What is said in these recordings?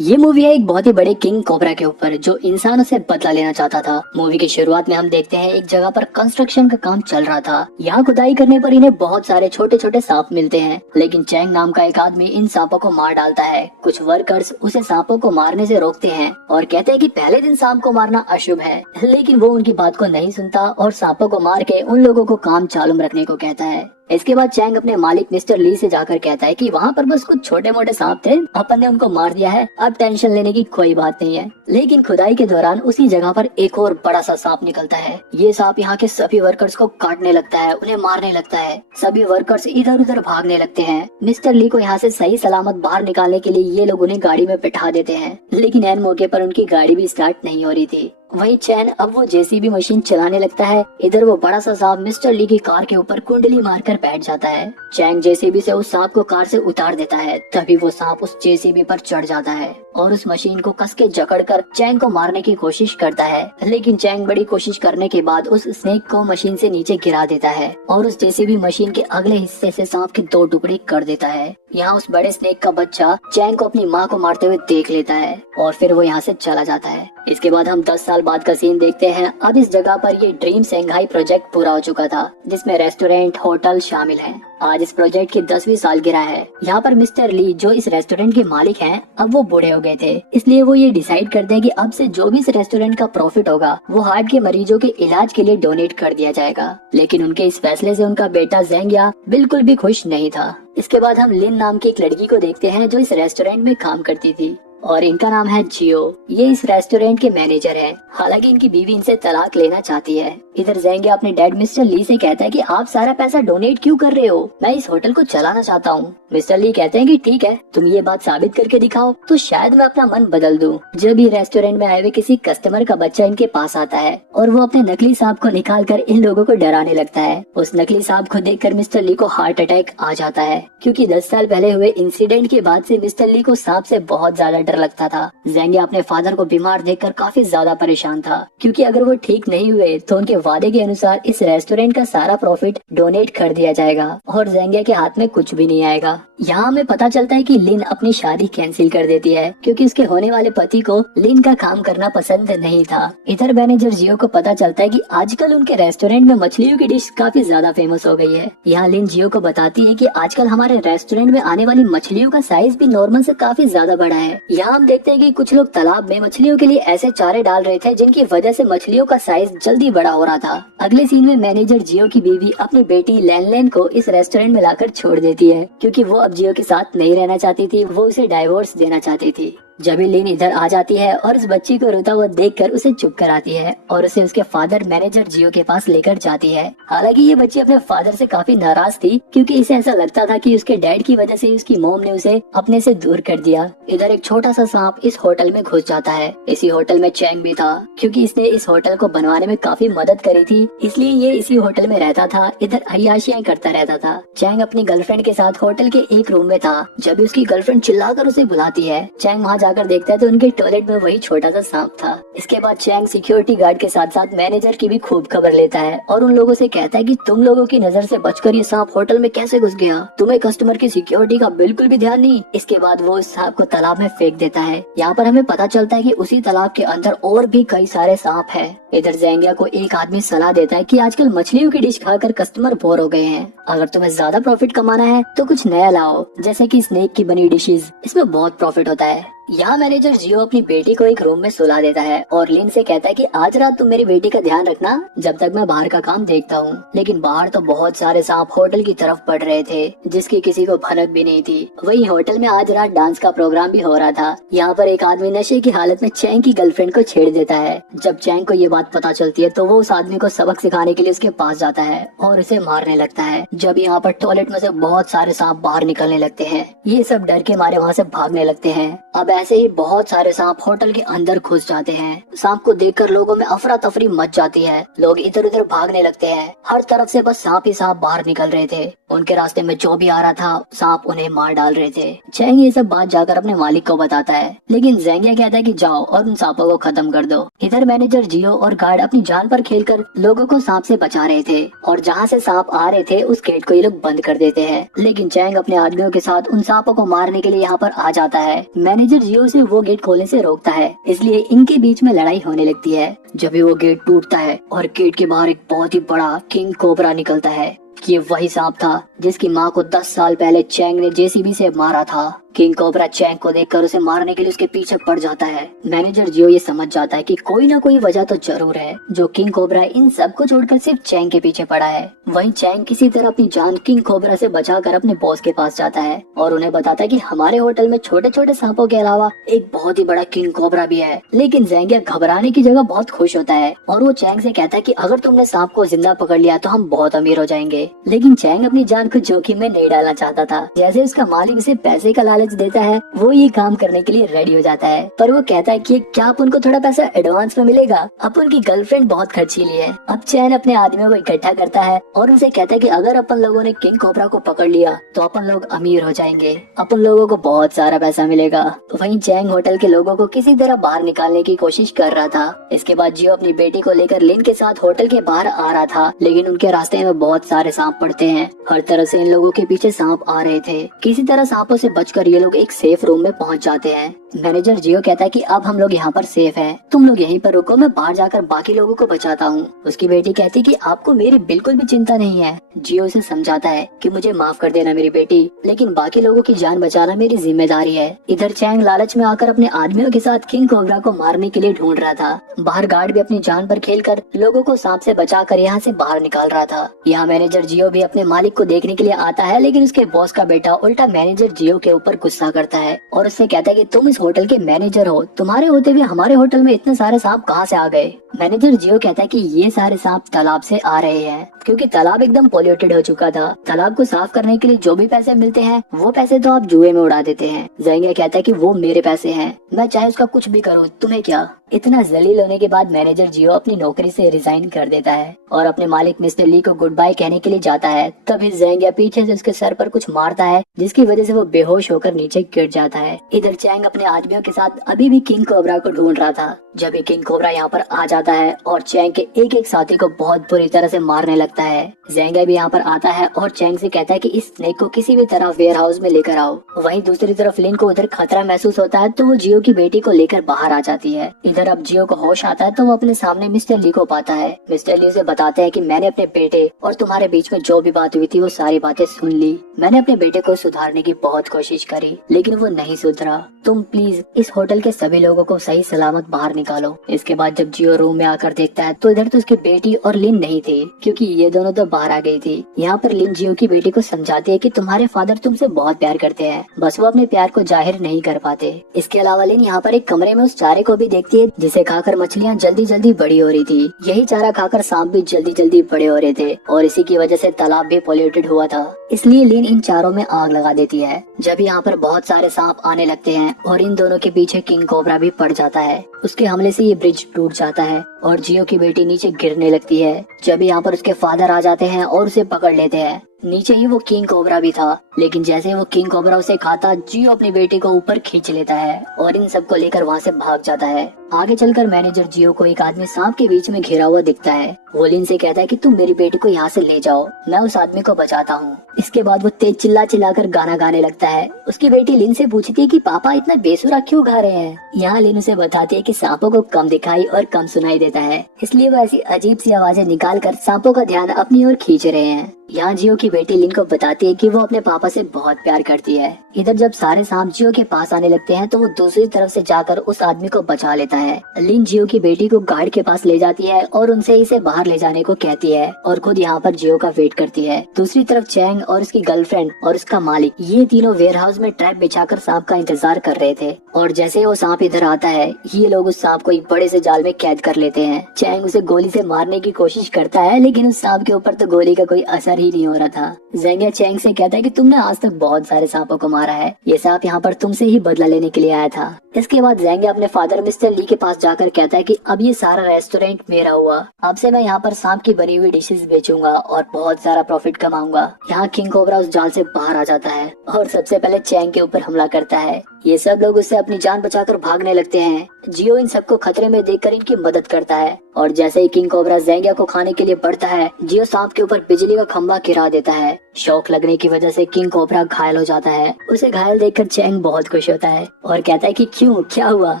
ये मूवी है एक बहुत ही बड़े किंग कोबरा के ऊपर जो इंसानों से बदला लेना चाहता था। मूवी की शुरुआत में हम देखते हैं एक जगह पर कंस्ट्रक्शन का काम चल रहा था। यहाँ खुदाई करने पर इन्हें बहुत सारे छोटे छोटे सांप मिलते हैं, लेकिन चैंग नाम का एक आदमी इन सांपों को मार डालता है। कुछ वर्कर्स उसे सांपों को मारने से रोकते हैं और कहते हैं कि पहले दिन सांप को मारना अशुभ है, लेकिन वो उनकी बात को नहीं सुनता और सांपों को मार के उन लोगों को काम चालू रखने को कहता है। इसके बाद चैंग अपने मालिक मिस्टर ली से जाकर कहता है कि वहाँ पर बस कुछ छोटे मोटे सांप थे, अपन ने उनको मार दिया है, अब टेंशन लेने की कोई बात नहीं है। लेकिन खुदाई के दौरान उसी जगह पर एक और बड़ा सा सांप निकलता है। ये सांप यहाँ के सभी वर्कर्स को काटने लगता है, उन्हें मारने लगता है। सभी वर्कर्स इधर उधर भागने लगते हैं। मिस्टर ली को यहाँ से सही सलामत बाहर निकालने के लिए ये लोग उन्हें गाड़ी में बिठा देते हैं, लेकिन ऐन मौके पर उनकी गाड़ी भी स्टार्ट नहीं हो रही थी। वही चैन अब वो जेसीबी मशीन चलाने लगता है। इधर वो बड़ा सा सांप मिस्टर ली की कार के ऊपर कुंडली मारकर बैठ जाता है। चैंग जेसीबी से उस सांप को कार से उतार देता है, तभी वो सांप उस जेसीबी पर चढ़ जाता है और उस मशीन को कस के जकड़कर चैंग को मारने की कोशिश करता है। लेकिन चैंग बड़ी कोशिश करने के बाद उस स्नेक को मशीन से नीचे गिरा देता है और उस जेसीबी मशीन के अगले हिस्से से सांप के 2 टुकड़े कर देता है। यहाँ उस बड़े स्नेक का बच्चा चैंग को अपनी माँ को मारते हुए देख लेता है और फिर वो यहाँ से चला जाता है। इसके बाद हम 10 साल बाद का सीन देखते हैं। अब इस जगह पर ये ड्रीम शंघाई प्रोजेक्ट पूरा हो चुका था, जिसमें रेस्टोरेंट होटल शामिल हैं। आज इस प्रोजेक्ट की 10वीं सालगिरह है। यहाँ पर मिस्टर ली जो इस रेस्टोरेंट के मालिक हैं, अब वो बूढ़े हो गए थे, इसलिए वो ये डिसाइड करते हैं कि अब से जो भी इस रेस्टोरेंट का प्रॉफिट होगा वो हार्ट के मरीजों के इलाज के लिए डोनेट कर दिया जाएगा। लेकिन उनके इस फैसले से उनका बेटा जेंगिया बिल्कुल भी खुश नहीं था। इसके बाद हम लिन नाम की एक लड़की को देखते हैं जो इस रेस्टोरेंट में काम करती थी और इनका नाम है जियो। ये इस रेस्टोरेंट के मैनेजर है। हालांकि इनकी बीवी इनसे तलाक लेना चाहती है। इधर जेंगिया अपने डैड मिस्टर ली से कहता है कि आप सारा पैसा डोनेट क्यों कर रहे हो, मैं इस होटल को चलाना चाहता हूँ। मिस्टर ली कहते हैं कि ठीक है, तुम ये बात साबित करके दिखाओ तो शायद मैं अपना मन बदल दूं। जब ये रेस्टोरेंट में आए हुए किसी कस्टमर का बच्चा इनके पास आता है और वो अपने नकली सांप को निकाल कर इन लोगों को डराने लगता है। उस नकली सांप को देखकर मिस्टर ली को हार्ट अटैक आ जाता है, क्योंकि 10 साल पहले हुए इंसिडेंट के बाद से मिस्टर ली को सांप से बहुत ज्यादा डर लगता था। जेंगिया अपने फादर को बीमार देखकर काफी ज्यादा परेशान था, क्योंकि अगर वो ठीक नहीं हुए तो उनके वादे के अनुसार इस रेस्टोरेंट का सारा प्रॉफिट डोनेट कर दिया जाएगा और जेंगिया के हाथ में कुछ भी नहीं आएगा। यहाँ हमें पता चलता है कि लिन अपनी शादी कैंसिल कर देती है, क्योंकि उसके होने वाले पति को लिन का काम करना पसंद नहीं था। इधर मैनेजर जियो को पता चलता है कि आजकल उनके रेस्टोरेंट में मछलियों की डिश काफी ज्यादा फेमस हो गई है। यहाँ लिन जियो को बताती है कि आजकल हमारे रेस्टोरेंट में आने वाली मछलियों का साइज भी नॉर्मल से काफी ज्यादा बड़ा है। यहाँ हम देखते हैं कि कुछ लोग तालाब में मछलियों के लिए ऐसे चारे डाल रहे थे जिनकी वजह से मछलियों का साइज जल्दी बड़ा हो रहा था। अगले सीन में मैनेजर जियो की बीवी अपनी बेटी लैन को इस रेस्टोरेंट में लाकर छोड़ देती है, क्योंकि वो अब जियो के साथ नहीं रहना चाहती थी, वो उसे डाइवोर्स देना चाहती थी। जब लिन इधर आ जाती है और इस बच्ची को रोता हुआ देखकर उसे चुप कराती है और उसे उसके फादर मैनेजर जियो के पास लेकर जाती है। हालांकि ये बच्ची अपने फादर से काफी नाराज थी, क्योंकि इसे ऐसा लगता था कि उसके डैड की वजह से उसकी मॉम ने उसे अपने से दूर कर दिया। इधर एक छोटा सा सांप इस होटल में घुस जाता है। इसी होटल में चैंग भी था, क्योंकि इसने इस होटल को बनवाने में काफी मदद करी थी, इसलिए ये इसी होटल में रहता था। इधर अय्याशियां करता रहता था। चैंग अपनी गर्लफ्रेंड के साथ होटल के एक रूम में था। जब उसकी गर्लफ्रेंड चिल्लाकर उसे बुलाती है, चैंग वहाँ जाकर देखता है तो उनके टॉयलेट में वही छोटा सा सांप था। इसके बाद चैंग सिक्योरिटी गार्ड के साथ साथ मैनेजर की भी खूब खबर लेता है और उन लोगों से कहता है कि तुम लोगों की नजर से बचकर ये सांप होटल में कैसे घुस गया, तुम्हें कस्टमर की सिक्योरिटी का बिल्कुल भी ध्यान नहीं। इसके बाद वो इस सांप को तालाब में फेंक देता है। यहाँ पर हमें पता चलता है कि उसी तालाब के अंदर और भी कई सारे सांप है। इधर जेंगिया को एक आदमी सलाह देता है कि आजकल मछलियों की डिश खाकर कस्टमर बोर हो गए हैं, अगर तुम्हें ज्यादा प्रॉफिट कमाना है तो कुछ नया लाओ, जैसे कि स्नेक की बनी डिशेज, इसमें बहुत प्रॉफिट होता है। यहाँ मैनेजर जियो अपनी बेटी को एक रूम में सुला देता है और लिन से कहता है कि आज रात तुम मेरी बेटी का ध्यान रखना जब तक मैं बाहर का काम देखता हूँ। लेकिन बाहर तो बहुत सारे सांप होटल की तरफ बढ़ रहे थे, जिसकी किसी को भनक भी नहीं थी। वही होटल में आज रात डांस का प्रोग्राम भी हो रहा था। यहाँ पर एक आदमी नशे की हालत में चैंग की गर्लफ्रेंड को छेड़ देता है। जब चैंग को ये बात पता चलती है तो वो उस आदमी को सबक सिखाने के लिए उसके पास जाता है और उसे मारने लगता है। जब यहाँ पर टॉयलेट में से बहुत सारे सांप बाहर निकलने लगते हैं, ये सब डर के मारे वहाँ से भागने लगते हैं। अब ऐसे ही बहुत सारे सांप होटल के अंदर घुस जाते हैं। सांप को देखकर लोगों में अफरा तफरी मच जाती है। लोग इधर उधर भागने लगते हैं। हर तरफ से बस सांप ही सांप बाहर निकल रहे थे। उनके रास्ते में जो भी आ रहा था सांप उन्हें मार डाल रहे थे। चैंग ये सब बात जाकर अपने मालिक को बताता है, लेकिन ज़ेंगिया कहता है कि जाओ और उन सांपों को खत्म कर दो। इधर मैनेजर जियो और गार्ड अपनी जान पर खेलकर लोगों को सांप से बचा रहे थे और जहाँ से सांप आ रहे थे उस गेट को ये लोग बंद कर देते हैं। लेकिन चैंग अपने आदमियों के साथ उन सांपों को मारने के लिए यहाँ पर आ जाता है। मैनेजर जियो से वो गेट खोलने से रोकता है, इसलिए इनके बीच में लड़ाई होने लगती है। जब भी वो गेट टूटता है और गेट के बाहर एक बहुत ही बड़ा किंग कोबरा निकलता है। ये वही सांप था जिसकी माँ को 10 साल पहले चैंग ने जेसीबी से मारा था। किंग कोबरा चैंग को देखकर उसे मारने के लिए उसके पीछे पड़ जाता है। मैनेजर जियो ये समझ जाता है कि कोई ना कोई वजह तो जरूर है जो किंग कोबरा इन सब को छोड़कर सिर्फ चैंग के पीछे पड़ा है। वहीं चैंग किसी तरह अपनी जान किंग कोबरा से बचाकर अपने बॉस के पास जाता है और उन्हें बताता है कि हमारे होटल में छोटे छोटे सांपों के अलावा एक बहुत ही बड़ा किंग कोबरा भी है। लेकिन ज़ेंगिया घबराने की जगह बहुत खुश होता है और वो चैंग से कहता है कि अगर तुमने सांप को जिंदा पकड़ लिया तो हम बहुत अमीर हो जाएंगे। लेकिन चैंग अपनी जान को जोखिम में नहीं डालना चाहता था। जैसे उसका मालिक उसे पैसे का लालच देता है वो ये काम करने के लिए रेडी हो जाता है, पर वो कहता है कि क्या आप उनको थोड़ा पैसा एडवांस में मिलेगा? अपन की गर्लफ्रेंड बहुत खर्चीली है। अब चैन अपने आदमियों को इकट्ठा करता है और उनसे कहता है कि अगर अपन लोगों ने किंग कोबरा को पकड़ लिया तो अपन लोग अमीर हो जाएंगे, अपन लोगों को बहुत सारा पैसा मिलेगा। वहीं चैंग होटल के लोगों को किसी तरह बाहर निकालने की कोशिश कर रहा था। इसके बाद जियो अपनी बेटी को लेकर लिन के साथ होटल के बाहर आ रहा था, लेकिन उनके रास्ते में बहुत सारे सांप पड़ते हैं। हर तरह से इन लोगों के पीछे सांप आ रहे थे। किसी तरह सांपों से बचकर ये लोग एक सेफ रूम में पहुंच जाते हैं। मैनेजर जियो कहता है कि अब हम लोग यहाँ पर सेफ हैं, तुम लोग यहीं पर रुको, मैं बाहर जाकर बाकी लोगों को बचाता हूँ। उसकी बेटी कहती कि आपको मेरी बिल्कुल भी चिंता नहीं है। जियो उसे समझाता है कि मुझे माफ कर देना मेरी बेटी, लेकिन बाकी लोगों की जान बचाना मेरी जिम्मेदारी है। इधर चैंग लालच में आकर अपने आदमियों के साथ किंग कोबरा को मारने के लिए ढूंढ रहा था। बाहर गार्ड भी अपनी जान पर खेलकर लोगों को सांप से बचाकर यहाँ से बाहर निकाल रहा था। यहाँ मैनेजर जियो भी अपने मालिक को देखने के लिए आता है, लेकिन उसके बॉस का बेटा उल्टा मैनेजर जियो के ऊपर गुस्सा करता है और उससे कहता है कि तुम इस होटल के मैनेजर हो, तुम्हारे होते हुए हमारे होटल में इतने सारे सांप कहाँ से आ गए? मैनेजर जियो कहता है कि ये सारे सांप तालाब से आ रहे हैं, क्योंकि तालाब एकदम पोल्यूटेड हो चुका था। तालाब को साफ करने के लिए जो भी पैसे मिलते हैं वो पैसे तो आप जुए में उड़ा देते हैं। ज़ेंगिया कहता है कि वो मेरे पैसे हैं, मैं चाहे उसका कुछ भी करूँ, तुम्हें क्या? इतना जलील होने के बाद मैनेजर जियो अपनी नौकरी से रिजाइन कर देता है और अपने मालिक मिस्टर ली को गुड बाय कहने के लिए जाता है। तभी ज़ेंगिया पीछे से उसके सर पर कुछ मारता है, जिसकी वजह से वो बेहोश होकर नीचे गिर जाता है। इधर चैंग अपने आदमियों के साथ अभी भी किंग कोबरा को ढूंढ रहा था। जब ये किंग कोबरा यहाँ पर आ जाता है और चैंग के एक एक साथी को बहुत बुरी तरह से मारने लगता है। ज़ेंगिया भी यहाँ पर आता है और चैंग से कहता है कि इस स्नेक को किसी भी तरह वेयर हाउस में लेकर आओ। वहीं दूसरी तरफ लिन को उधर खतरा महसूस होता है तो वो जियो की बेटी को लेकर बाहर आ जाती है। इधर अब जियो को होश आता है तो वो अपने सामने मिस्टर ली को पाता है। मिस्टर ली उसे बताते हैं कि मैंने अपने बेटे और तुम्हारे बीच में जो भी बात हुई थी वो सारी बातें सुन ली। मैंने अपने बेटे को सुधारने की बहुत कोशिश करी, लेकिन वो नहीं सुधरा। तुम प्लीज इस होटल के सभी लोगों को सही सलामत बाहर निकालो। इसके बाद जब जियो रूम में आकर देखता है तो इधर तो उसकी बेटी और लिन नहीं थी, क्योंकि ये दोनों तो बाहर आ गई थी। यहाँ पर लिन जियो की बेटी को समझाती है कि तुम्हारे फादर तुमसे बहुत प्यार करते हैं, बस वो अपने प्यार को जाहिर नहीं कर पाते। इसके अलावा लिन यहाँ पर एक कमरे में उस चारे को भी देखती है जिसे खाकर मछलियाँ जल्दी जल्दी बड़ी हो रही थी। यही चारा खाकर सांप भी जल्दी जल्दी बड़े हो रहे थे और इसी की वजह से तालाब भी पोल्यूटेड हुआ था, इसलिए लिन इन चारों में आग लगा देती है। जब यहाँ पर बहुत सारे सांप आने लगते हैं और इन दोनों के पीछे किंग कोबरा भी पड़ जाता है। उसके हमले से ये ब्रिज टूट जाता है और जियो की बेटी नीचे गिरने लगती है। जब यहाँ पर उसके फादर आ जाते हैं और उसे पकड़ लेते हैं। नीचे ही वो किंग कोबरा भी था, लेकिन जैसे वो किंग कोबरा उसे खाता, जियो अपनी बेटी को ऊपर खींच लेता है और इन सबको लेकर वहाँ से भाग जाता है। आगे चलकर मैनेजर जियो को एक आदमी सांप के बीच में घिरा हुआ दिखता है। वो लिन से कहता है कि तुम मेरी बेटी को यहाँ से ले जाओ, मैं उस आदमी को बचाता हूँ। इसके बाद वो तेज चिल्ला चिल्लाकर गाना गाने लगता है। उसकी बेटी लिन से पूछती है कि पापा इतना बेसुरा क्यों गा रहे हैं। यहाँ लिन उसे बताती है कि सांपों को कम दिखाई और कम सुनाई देता है, इसलिए वो ऐसी अजीब सी आवाजें निकाल कर सांपों का ध्यान अपनी ओर खींच रहे हैं। यहाँ जियो की बेटी लिन को बताती है कि वो अपने पापा से बहुत प्यार करती है। इधर जब सारे सांप जियो के पास आने लगते हैं तो वो दूसरी तरफ से जाकर उस आदमी को बचा लेता है। लिन जियो की बेटी को गार्ड के पास ले जाती है और उनसे इसे बाहर ले जाने को कहती है और खुद यहाँ पर जियो का वेट करती है। दूसरी तरफ चैंग और उसकी गर्लफ्रेंड और उसका मालिक ये तीनों वेयर हाउस में ट्रैप बिछाकर सांप का इंतजार कर रहे थे और जैसे वो सांप इधर आता है ये लोग उस सांप को एक बड़े से जाल में कैद कर लेते हैं। चैंग उसे गोली से मारने की कोशिश करता है, लेकिन उस सांप के ऊपर तो गोली का कोई असर ही नहीं हो रहा था। था। जेंगिया चैंग से कहता है कि तुमने आज तक बहुत सारे सांपों को मारा है, ये सांप यहाँ पर तुमसे ही बदला लेने के लिए आया था। इसके बाद जेंगिया अपने फादर मिस्टर ली के पास जाकर कहता है कि अब ये सारा रेस्टोरेंट मेरा हुआ, अब से मैं यहाँ पर सांप की बनी हुई डिशेस बेचूंगा और बहुत सारा प्रॉफिट कमाऊंगा। यहाँ किंग कोबरा उस जाल से बाहर आ जाता है और सबसे पहले चैंग के ऊपर हमला करता है। ये सब लोग उससे अपनी जान बचाकर भागने लगते हैं। जियो इन सबको खतरे में देखकर इनकी मदद करता है और जैसे ही किंग कोबरा जेंगिया को खाने के लिए बढ़ता है, जियो सांप के ऊपर बिजली का खंभा गिरा देता है। शॉक लगने की वजह से किंग कोबरा घायल हो जाता है। उसे घायल देखकर चैंग बहुत खुश होता है और कहता है कि क्यों, क्या हुआ,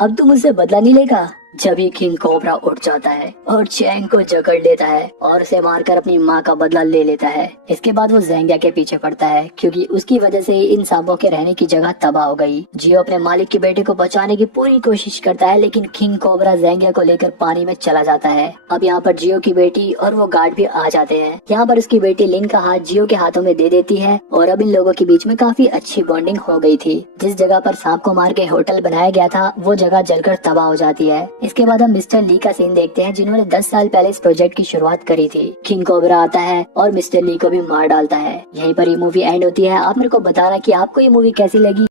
अब तुम मुझसे बदला नहीं लेगा। जब ही किंग कोबरा उठ जाता है और चैंग को जकड़ लेता है और उसे मारकर अपनी माँ का बदला ले लेता है। इसके बाद वो जेंगिया के पीछे पड़ता है क्योंकि उसकी वजह से इन सांपों के रहने की जगह तबाह हो गई। जियो अपने मालिक के बेटे को बचाने की पूरी कोशिश करता है, लेकिन किंग कोबरा जेंगिया को लेकर पानी में चला जाता है। अब यहाँ पर जियो की बेटी और वो गार्ड भी आ जाते हैं। यहाँ पर उसकी बेटी लिन का हाथ जियो के हाथों में दे देती है और अब इन लोगों के बीच में काफी अच्छी बॉन्डिंग हो गई थी। जिस जगह पर सांप को मार के होटल बनाया गया था वो जगह जलकर तबाह हो जाती है। इसके बाद हम मिस्टर ली का सीन देखते हैं जिन्होंने 10 साल पहले इस प्रोजेक्ट की शुरुआत करी थी। किंग कोबरा आता है और मिस्टर ली को भी मार डालता है। यहीं पर ये मूवी एंड होती है। आप मेरे को बताना कि आपको ये मूवी कैसी लगी।